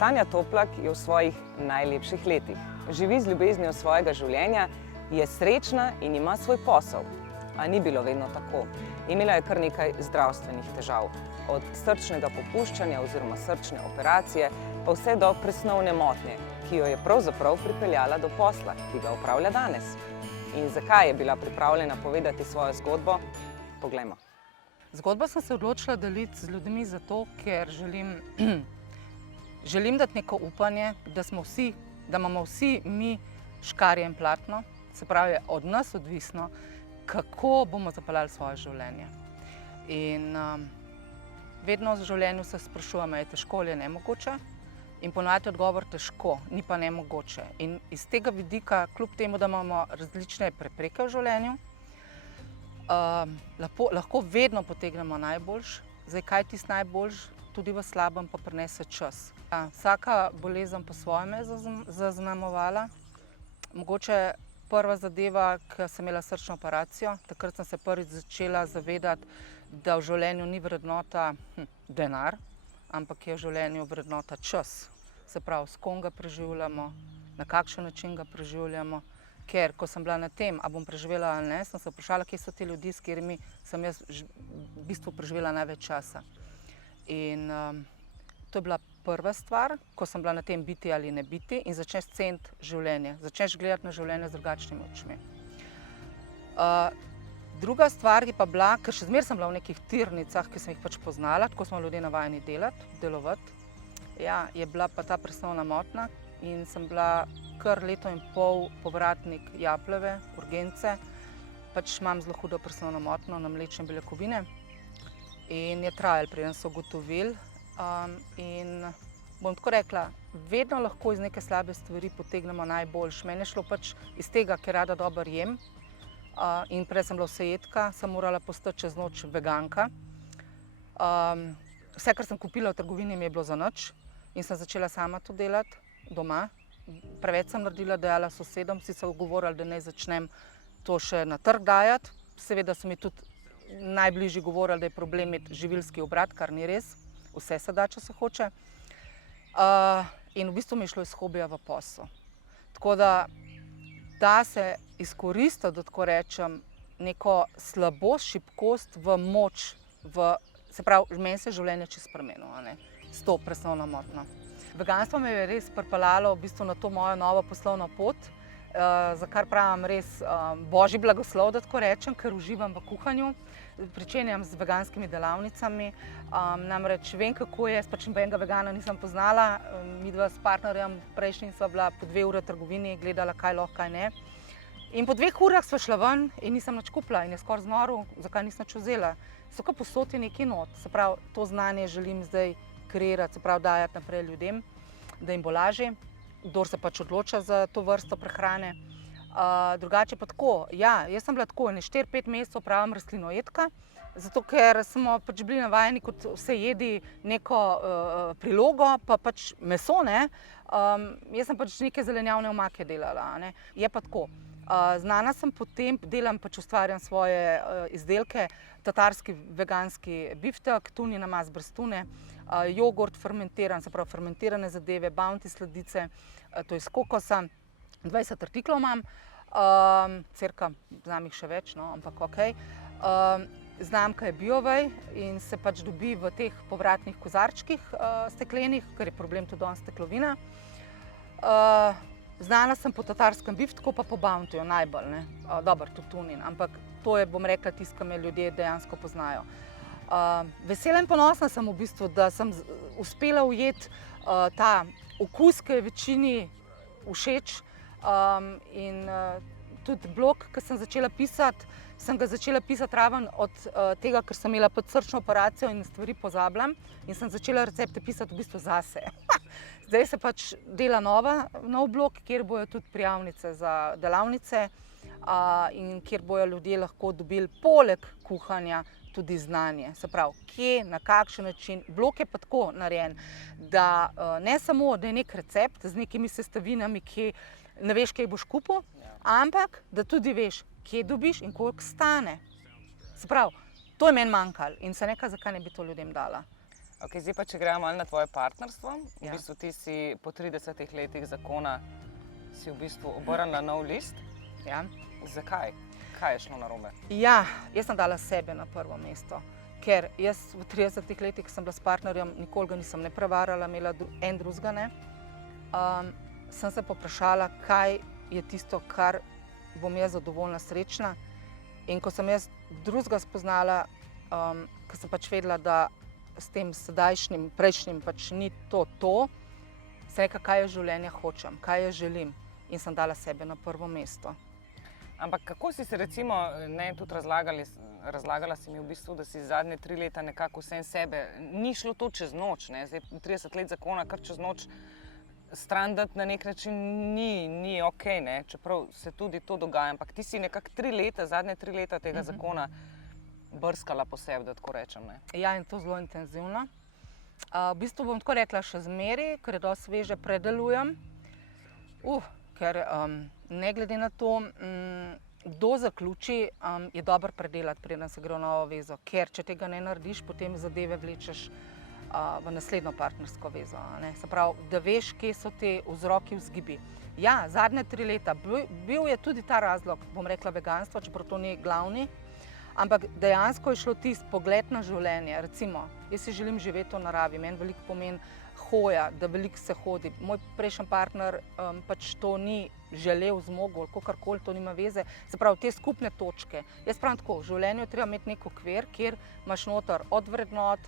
Tanja Toplak je v svojih najlepših letih. Živi z ljubeznijo svojega življenja, je srečna in ima svoj posel. A ni bilo vedno tako. Imela je kar nekaj zdravstvenih težav. Od srčnega popuščanja oziroma srčne operacije pa vse do presnovne motnje, ki jo je pravzaprav pripeljala do posla, ki ga opravlja danes. In zakaj je bila pripravljena povedati svojo zgodbo? Poglejmo. Zgodbo sem se odločila deliti z ljudmi zato, ker želim dati neko upanje, da imamo vsi mi škarje in platno, se pravi, od nas odvisno, kako bomo zapeljali svoje življenje. In vedno v življenju se sprašujemo, je težko ali je nemogoče, in ponavadi odgovor težko, ni pa nemogoče. In iz tega vidika, kljub temu, da imamo različne prepreke v življenju, lahko vedno potegnemo najboljš. Zdaj, kaj tisti najboljš, tudi v slabem pa prinese čas. Vsaka bolezen po svojem je zaznamovala. Mogoče prva zadeva, ko sem imela srčno operacijo, takrat sem se prvič začela zavedati, da v življenju ni vrednota denar, ampak je v življenju vrednota čas. Se pravi, s kom ga preživljamo, na kakšen način ga preživljamo. Ker ko sem bila na tem, a bom preživela ali ne, sem se vprašala, kje so ti ljudje, s katerimi sem jaz v bistvu preživela največ časa. In to je bila prva stvar, ko sem bila na tem biti ali ne biti in začneš ceniti življenje, začneš gledati na življenje z drugačnimi očmi. Druga stvar je pa bila, ker še zmeraj sem bila v nekih tirnicah, ki sem jih pač poznala, tako smo ljudje navajeni delovati. Ja, je bila pa ta presnovna motnja in sem bila kar leto in pol povratnik Japleve, urgence. Pač imam zelo hudo presnovno motnjo na mlečne beljakovine in je trajalo, preden so ugotovili. In bom tako rekla, vedno lahko iz neke slabe stvari potegnemo najboljš. Meni je šlo pač iz tega, ker rada dobro jem in prej sem bila vsejedka, sem morala postati čez noč veganka. Vse, kar sem kupila v trgovini, mi je bilo za nič in sem začela sama to delati doma. Preveč sem naredila, dajala sosedom, si so govorili, da naj začnem to še na trg dajati. Seveda so mi tudi najbližji govorili, da je problem imeti živilski obrat, kar ni res. Vse se da, če se hoče. In v bistvu mi je šlo iz hobija v posel. Tako da se izkoristiti, da tako rečem, neko slabost, šibkost v moč, se pravi, meni se je življenje čisto spremenilo, s to presnovno motnjo. Veganstvo me je res pripeljalo v bistvu na to mojo novo poslovno pot, za kar pravim res božji blagoslov, da tako rečem, ker uživam v kuhanju. Pričenjam z veganskimi delavnicami, namreč vem, kako je, pač nobenega vegana nisem poznala. Midva s partnerjem prejšnjim sva bila po 2 ure v trgovini, gledala, kaj lahko, kaj ne. In po 2 urah sva šla ven in nisem nič kupila in je skoraj znorel, zakaj nisem nič vzela. So kar posod je nekaj not, se pravi, to znanje želim zdaj kreirati, se pravi, dajati naprej ljudem, da jim bo lažje, kdor se pač odloča za to vrsto prehrane. Drugače pa tako, ja, jaz sem bila tako, 4-5 mesecev pravim rastlinojedka, zato ker smo pač bili navajeni kot vse jedi neko prilogo, pa pač meso, ne. Jaz sem pač neke zelenjavne omake delala, ne. Je pa tako, znana sem potem, pač ustvarjam svoje izdelke, tatarski veganski biftek, tunina mast brez tune, jogurt fermentiran, se pravi fermentirane zadeve, bounty sladice, to iz kokosa. 20 artiklov imam, cirka, znam jih še več, no, ampak okej. Znamka je BioWay in se pač dobi v teh povratnih kozarčkih steklenih, ker je problem tudi danes steklovina. Znana sem po tatarskem biftku, pa po bountyju najbolj, ne. Dobro, tudi tunin, ampak to je, bom rekla, tisto, kar me ljudje dejansko poznajo. Vesela in ponosna sem v bistvu, da sem uspela ujeti ta okus, ki je večini všeč. In tudi blog, ki sem začela pisati, sem ga začela pisati raven od tega, ker sem imela pod srčno operacijo in stvari pozabljam in sem začela recepte pisati v bistvu zase. Zdaj se pač dela nov blog, kjer bojo tudi prijavnice za delavnice in kjer bojo ljudje lahko dobili poleg kuhanja tudi znanje. Se pravi, kje, na kakšen način. Blog je pa tako narejen, da ne samo, da je nek recept z nekimi sestavinami, ki ne veš, kaj boš kupil, ampak da tudi veš, kje dobiš in koliko stane. Se pravi, to je meni manjkalo in se nekaj, zakaj ne bi to ljudem dala. Okay, zdaj pa, če gremo malo na tvoje partnerstvo. V Ja. bistvu ti si po 30 letih zakona si v bistvu obrnila nov list. Ja. Zakaj? Kaj je šlo narobe? Ja, jaz sem dala sebe na prvo mesto, ker jaz v 30 letih, ko sem bila s partnerjem, nikoli ga nisem ne prevarala, imela en drugega ne. Sem se poprašala, kaj je tisto, kar bom jaz zadovoljna, srečna. In ko sem jaz drugega spoznala, ko sem pač vedela, da s tem sedajšnjim, prejšnjim pač ni to, sem rekla, kaj je življenje hočem, kaj je želim. In sem dala sebe na prvo mesto. Ampak kako si se recimo, ne, tudi razlagala si mi v bistvu, da si zadnje 3 leta nekako vse sebe, ni šlo to čez noč, ne, zdaj 30 let zakona kar čez noč stran dati na nek način ni okej, ne, čeprav se tudi to dogaja, ampak ti si nekako zadnje 3 leta tega zakona brskala po sebi, da tako rečem, ne. Ja, in to zelo intenzivno. V bistvu bom tako rekla še zmeraj, ker je dosti sveže, predelujem. Ker ne glede na to, kdo zaključi, je dobro predelati, preden se gre v novo vezo. Ker če tega ne narediš, potem zadeve vlečeš v naslednjo partnersko vezo. Ne? Se pravi, da veš, kje so te vzroki, vzgibi. Ja, zadnje 3 leta, bil je tudi ta razlog, bom rekla veganstvo, čeprav to ni glavni, ampak dejansko je šlo tisti pogled na življenje. Recimo, jaz si želim živeti v naravi, meni veliko pomeni hoja, da veliko se hodi. Moj prejšnji partner pač to ni želel, zmogel, kakorkoli, to nima veze. Se pravi, te skupne točke. Jaz pravim tako, v življenju treba imeti nek okvir, kjer imaš noter od vrednot,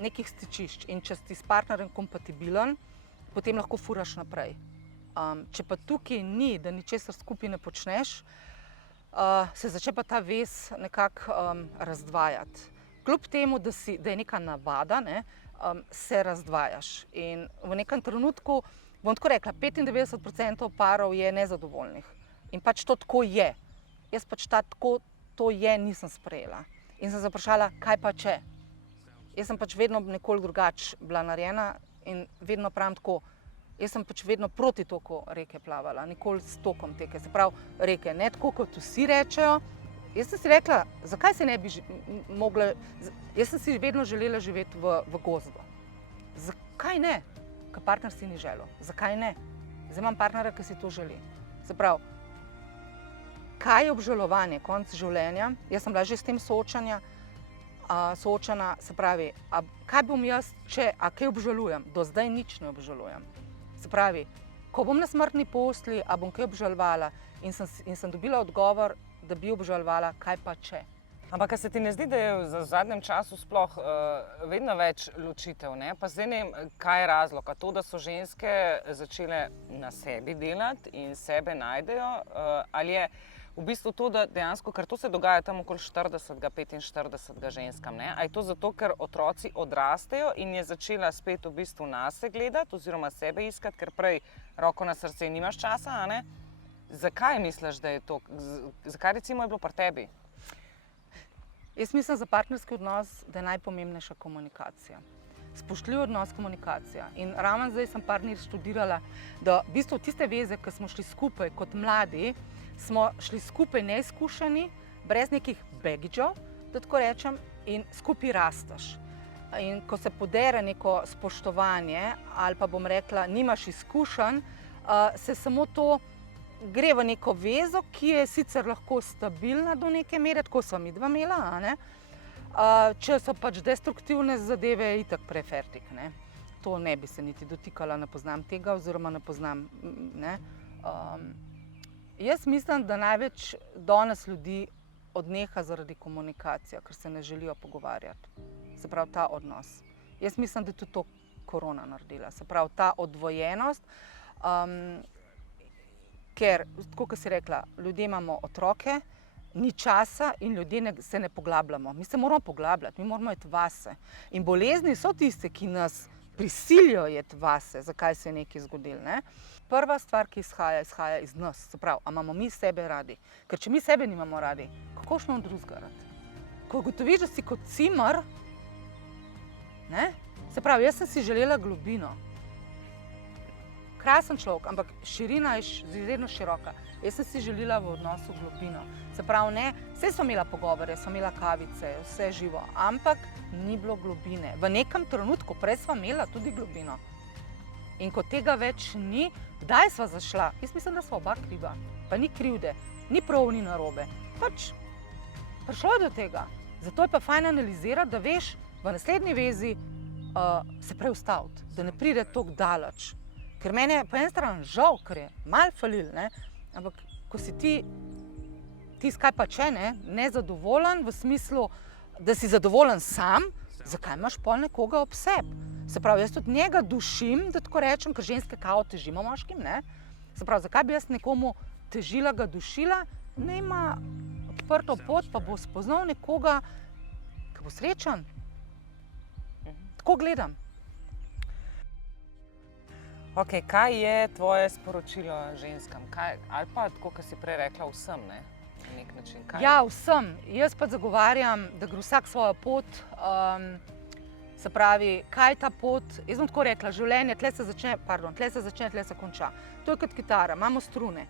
nekih stičišč. In če si s partnerjem kompatibilen, potem lahko furaš naprej. Če pa tukaj ni, da ničesar skupaj ne počneš, se začne pa ta vez nekako razdvajati. Kljub temu, da je neka navada, ne, se razdvajaš. In v nekem trenutku, bom tako rekla, 95% parov je nezadovoljnih. In pač to tako je. Jaz pač tako to je nisem sprejela. In sem se vprašala, kaj pa če? Jaz sem pač vedno nekoliko drugače bila narejena in vedno pravim tako, jaz sem pač vedno proti toku reke plavala, nikoli s tokom teke. Se pravi, reke ne tako, kot vsi rečejo. Jaz sem si rekla, zakaj se ne bi mogla, jaz sem si vedno želela živeti v gozdu. Zakaj ne? Ker partner si ni želel. Zakaj ne? Zdaj imam partnera, ki si to želi. Se pravi, kaj je obžalovanje, konec življenja? Jaz sem bila že s tem soočena, se pravi, kaj bom jaz, kaj obžalujem? Do zdaj nič ne obžalujem. Se pravi, ko bom na smrtni postelji, a bom kaj obžalovala? In sem dobila odgovor, da bi obžalovala, kaj pa če. Ampak se ti ne zdi, da je v zadnjem času sploh vedno več ločitev, ne? Pa zdaj ne vem, kaj je razlog, a to, da so ženske začele na sebi delati in sebe najdejo, ali je v bistvu to, da dejansko, ker to se dogaja tam okoli 40-45 ženskam, ne? A je to zato, ker otroci odrastejo in je začela spet v bistvu nase gledati oziroma sebe iskati, ker prej roko na srce nimaš časa, a ne? Zakaj misliš, da je to? Zakaj recimo je bilo pri tebi? Jaz mislim za partnerski odnos, da je najpomembnejša komunikacija. Spoštljiv odnos, komunikacija. In ravno zdaj sem par dni študirala, da v bistvu tiste veze, ki smo šli skupaj kot mladi, smo šli skupaj neizkušeni, brez nekih baggage-ov, da tako rečem, in skupaj rasteš. In ko se podere neko spoštovanje, ali pa bom rekla, nimaš izkušenj, se samo to gre v neko vezo, ki je sicer lahko stabilna do neke mere, tako sva midva imela, a ne? Če so pač destruktivne zadeve, je itak prefertik, ne? To ne bi se niti dotikala, ne poznam tega, oziroma ne poznam, ne? Jaz mislim, da največ danes ljudi odneha zaradi komunikacije, ker se ne želijo pogovarjati. Se pravi, ta odnos. Jaz mislim, da je tudi to korona naredila. Se pravi, ta odvojenost, ker, tako kot si rekla, ljudje imamo otroke, ni časa in ljudje se ne poglabljamo. Mi se moramo poglabljati, mi moramo iti vase. In bolezni so tiste, ki nas prisilijo iti vase, zakaj se je nekaj zgodilo, ne? Prva stvar, ki izhaja iz nas, se pravi, a imamo mi sebe radi. Ker če mi sebe nimamo radi, kako šlo drugega radi? Ko ugotoviš, da si kot cimer, ne? Se pravi, jaz sem si želela globino. krasen človek, ampak širina je izredno široka. Jaz sem si želela v odnosu globino. Se pravi, ne, vse sem imela pogovore, sem imela kavice, vse živo, ampak ni bilo globine. V nekem trenutku, prej sva imela tudi globino. In ko tega več ni, kdaj sva zašla? Jaz mislim, da sva oba kriva. Pa ni krivde, ni prav, ni narobe. Pač prišlo je do tega. Zato je pa fajn analizirati, da veš v naslednji vezi se preustaviti, da ne pride toliko daleč. Ker meni je po eni strani žal, ker je malo falil, ne? Ampak ko si ti skaj pa če, nezadovoljen v smislu, da si zadovoljen sam, zakaj imaš pol nekoga ob sebi? Se pravi, jaz tudi njega dušim, da tako rečem, ker ženske kao težimo moškim, ne? Se pravi, zakaj bi jaz nekomu težila, ga dušila, ne ima odprto pot, pa bo spoznal nekoga, ki bo srečen. Tako gledam. Ok, kaj je tvoje sporočilo ženskam? Ali pa tako, kot si prej rekla, vsem, ne? Na nek način. Kaj? Ja, vsem. Jaz pa zagovarjam, da gre vsak svojo pot. Se pravi, kaj je ta pot? Jaz bom tako rekla, življenje, tle se začne, tle se konča. To je kot kitara, imamo strune.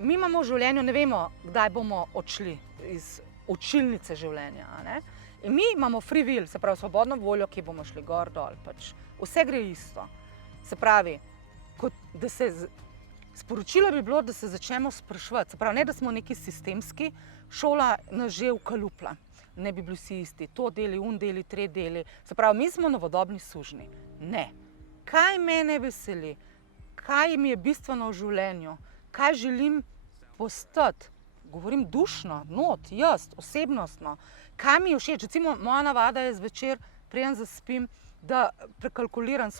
Mi imamo v življenju, ne vemo, kdaj bomo odšli iz učilnice življenja, ne? In mi imamo free will, se pravi svobodno voljo, ki bomo šli gor, dol, pač vse gre isto. Se pravi, sporočilo bi bilo, da se začnemo spraševati, se pravi, ne da smo neki sistemski, šola nas že ukalupla, ne bi bili vsi isti, to deli, deli, tre deli, se pravi, mi smo novodobni sužnji. Ne. Kaj mene veseli, kaj mi je bistveno v življenju, kaj želim postati, govorim dušno, jaz, osebnostno, kaj mi je všeč, recimo moja navada je zvečer, preden zaspim, da prekalkuliram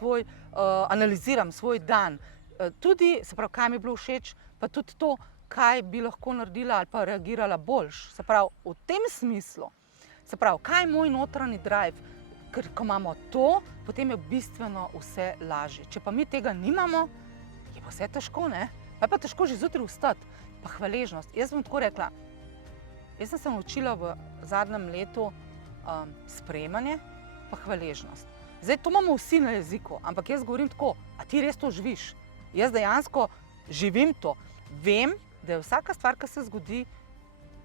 analiziram svoj dan. Tudi, se pravi, kaj mi je bilo všeč, pa tudi to, kaj bi lahko naredila ali pa reagirala boljš. Se pravi, v tem smislu, se pravi, kaj je moj notranji drive, ker ko imamo to, potem je bistveno vse lažje. Če pa mi tega nimamo, je pa vse težko, ne? Pa je pa težko že zjutraj vstati. Pa hvaležnost. Jaz bom tako rekla, jaz sem se naučila v zadnjem letu sprejemanje pa hvaležnost. Zdaj, to imamo vsi na jeziku, ampak jaz govorim tako, a ti res to živiš? Jaz dejansko živim to. Vem, da je vsaka stvar, ki se zgodi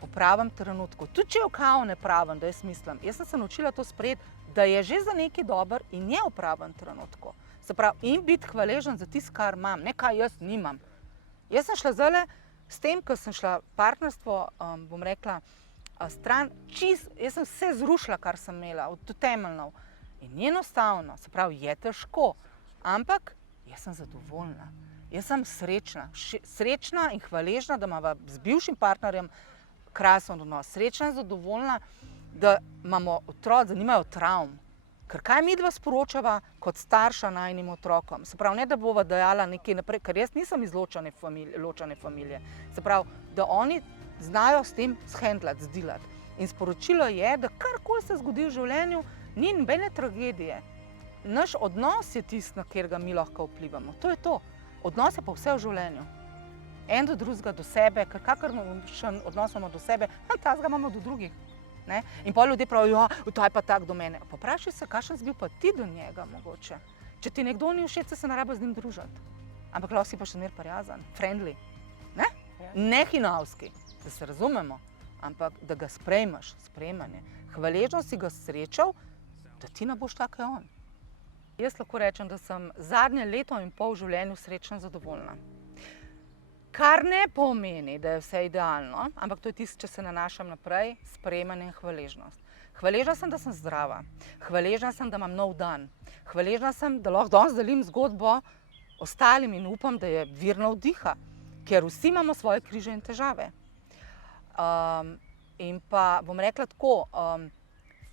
v pravem trenutku. Tudi če je v kao nepravem, da jaz mislim. Jaz sem se naučila to sprejeti, da je že za nekaj dober in je v pravem trenutku. Se pravi, in biti hvaležen za tisto, kar imam, ne kaj jaz nimam. Jaz sem šla zdajle s tem, ko sem šla partnerstvo, bom rekla, stran, jaz sem vse zrušila, kar sem imela, od temeljnov. In ni enostavno, se pravi, je težko, ampak jaz sem zadovoljna. Jaz sem srečna in hvaležna, da imava z bivšim partnerjem krasen odnos. Srečna in zadovoljna, da imamo otroci, da nimajo travm. Ker kaj midva sporočava kot starša najnim otrokom? Se pravi, ne da bova dajala nekaj naprej, ker jaz nisem iz ločene familije. Se pravi, da oni znajo s tem shendlati, zdilati. In sporočilo je, da karkoli se zgodi v življenju, ni nobene tragedije. Naš odnos je tisti, na katerega mi lahko vplivamo. To je to. Odnos je pa vse v življenju. En do drugega, do sebe, ker kakršen odnos imamo do sebe, tazga imamo do drugih. Ne? In pa ljudje pravijo, to je pa tak do mene. Pa vprašaj se, kakšen si bil pa ti do njega mogoče. Če ti nekdo ni všeč, se ne rabi z njim družiti. Ampak lahko si pa še zmeraj prijazen, friendly. Ne? Ne hinavski, da se razumemo, ampak da ga sprejmeš, sprejmanje. Hvaležno si ga srečal, da ti ne boš tako je on. Jaz lahko rečem, da sem zadnje leto in pol v življenju srečna in zadovoljna. Kar ne pomeni, da je vse idealno, ampak to je tisto, če se nanašam naprej, sprejemanje in hvaležnost. Hvaležna sem, da sem zdrava. Hvaležna sem, da imam nov dan. Hvaležna sem, da lahko danes delim zgodbo ostalim in upam, da je vir navdiha, ker vsi imamo svoje križe in težave. In pa bom rekla tako,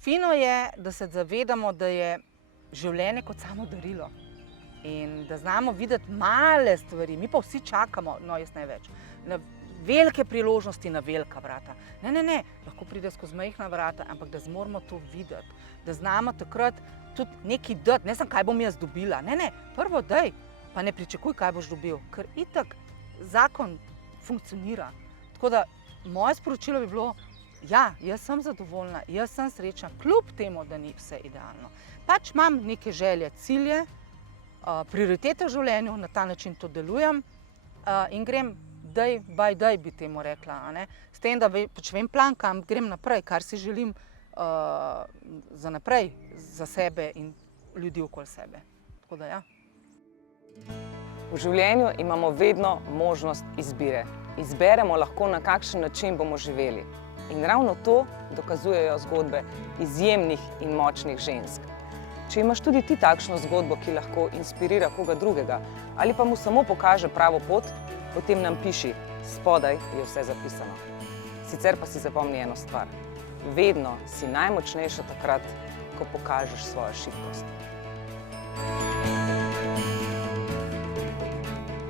fino je, da se zavedamo, da je življenje kot samo darilo. In da znamo videti male stvari, mi pa vsi čakamo, no jaz ne več, na velike priložnosti, na velika vrata. Ne, lahko pride skozi majhna vrata, ampak da zmoramo to videti, da znamo takrat tudi nekaj dati, ne samo kaj bom jaz dobila, ne, prvo daj, pa ne pričakuj, kaj boš dobil, ker itak zakon funkcionira. Tako da moje sporočilo bi bilo, ja, jaz sem zadovoljna, jaz sem srečna, kljub temu, da ni vse idealno. Pač imam neke želje, cilje, prioritete v življenju, na ta način to delujem in grem day by day, bi temu rekla. A ne? S tem, da pač vem plan, kam grem naprej, kar si želim za naprej, za sebe in ljudi okoli sebe. Tako da ja. V življenju imamo vedno možnost izbire. Izberemo lahko, na kakšen način bomo živeli. In ravno to dokazujejo zgodbe izjemnih in močnih žensk. Če imaš tudi ti takšno zgodbo, ki lahko inspirira koga drugega ali pa mu samo pokaže pravo pot, potem nam piši, spodaj je vse zapisano. Sicer pa si zapomni eno stvar. Vedno si najmočnejša takrat, ko pokažeš svojo šibkost.